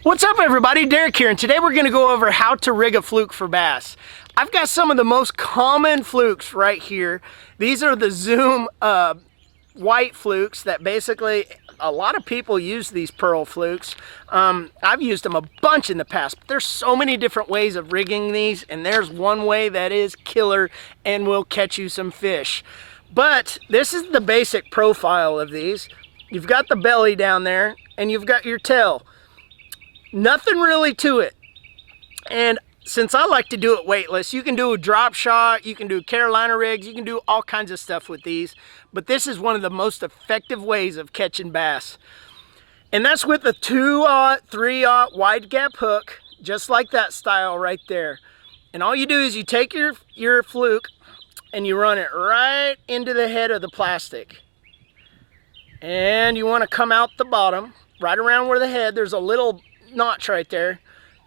What's up everybody, Derek here, and today we're going to go over how to rig a fluke for bass. I've got some of the most common flukes right here. These are the Zoom white flukes that basically a lot of people use these pearl flukes. I've used them a bunch in the past, but there's so many different ways of rigging these, and there's one way that is killer and will catch you some fish. But this is the basic profile of these. You've got the belly down there and you've got your tail. Nothing really to it. And since I like to do it weightless, you can do a drop shot, you can do Carolina rigs, you can do all kinds of stuff with these. But this is one of the most effective ways of catching bass. And that's with a 2/0, 3/0 wide gap hook, just like that style right there. And all you do is you take your fluke and you run it right into the head of the plastic. And you want to come out the bottom, right around where the head, there's a little notch right there.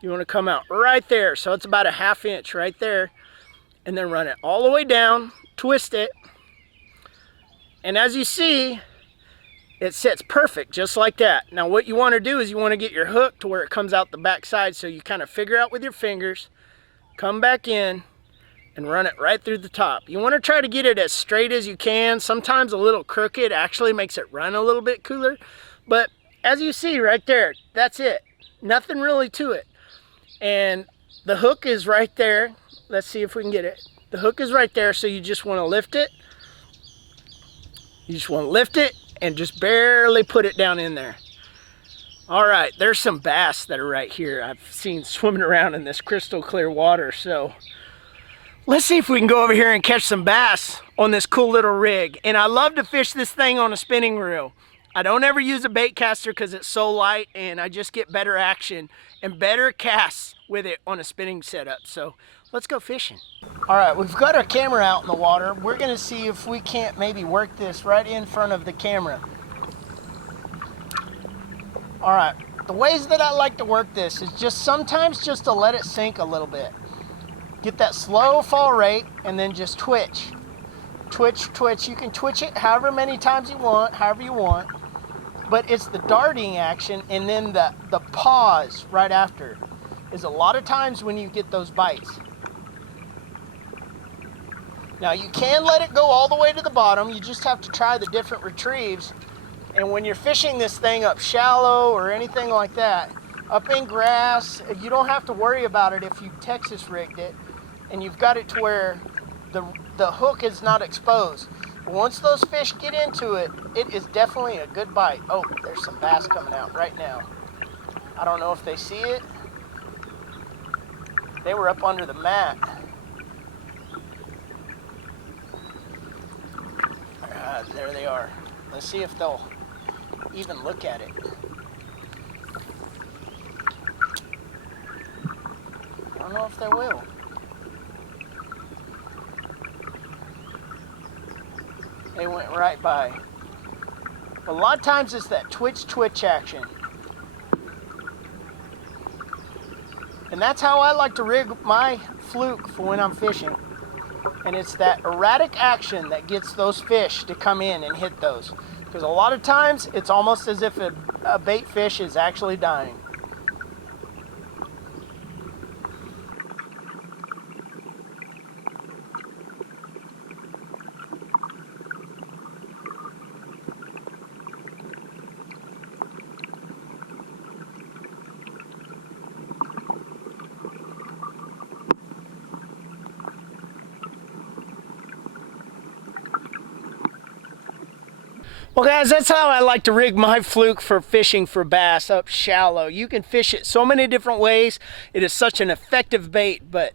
You want to come out right there, so it's about a 1/2 inch right there, and then run it all the way down, twist it, and as you see, it sits perfect just like that. Now what you want to do is you want to get your hook to where it comes out the back side, so you kind of figure out with your fingers, come back in and run it right through the top. You want to try to get it as straight as you can. Sometimes a little crooked actually makes it run a little bit cooler, but as you see right there, that's it. Nothing really to it. And the hook is right there. Let's see if we can get it. The hook is right there, so you just want to lift it. You just want to lift it and just barely put it down in there. All right, there's some bass that are right here. I've seen swimming around in this crystal clear water, so let's see if we can go over here and catch some bass on this cool little rig. And I love to fish this thing on a spinning reel. I don't ever use a bait caster because it's so light, and I just get better action and better casts with it on a spinning setup. So let's go fishing. All right, we've got our camera out in the water. We're gonna see if we can't maybe work this right in front of the camera. All right, the ways that I like to work this is just sometimes just to let it sink a little bit. Get that slow fall rate and then just twitch. Twitch, twitch. You can twitch it however many times you want, however you want. But it's the darting action and then the pause right after is a lot of times when you get those bites. Now you can let it go all the way to the bottom. You just have to try the different retrieves. And when you're fishing this thing up shallow or anything like that, up in grass, you don't have to worry about it if you Texas rigged it and you've got it to where the hook is not exposed. Once those fish get into it, it is definitely a good bite. Oh, there's some bass coming out right now. I don't know if they see it. They were up under the mat. There they are. Let's see if they'll even look at it. I don't know if they will. They went right by. A lot of times it's that twitch action. And that's how I like to rig my fluke for when I'm fishing. And it's that erratic action that gets those fish to come in and hit those. Because a lot of times it's almost as if a bait fish is actually dying. Well guys, that's how I like to rig my fluke for fishing for bass up shallow. You can fish it so many different ways. It is such an effective bait, but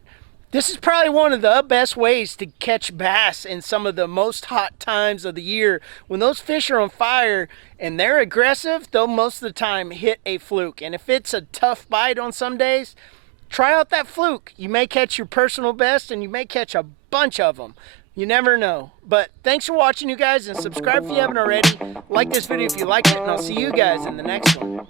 this is probably one of the best ways to catch bass in some of the most hot times of the year. When those fish are on fire and they're aggressive, they'll most of the time hit a fluke. And if it's a tough bite on some days, try out that fluke. You may catch your personal best and you may catch a bunch of them. You never know. But thanks for watching, you guys, and subscribe if you haven't already. Like this video if you liked it, and I'll see you guys in the next one.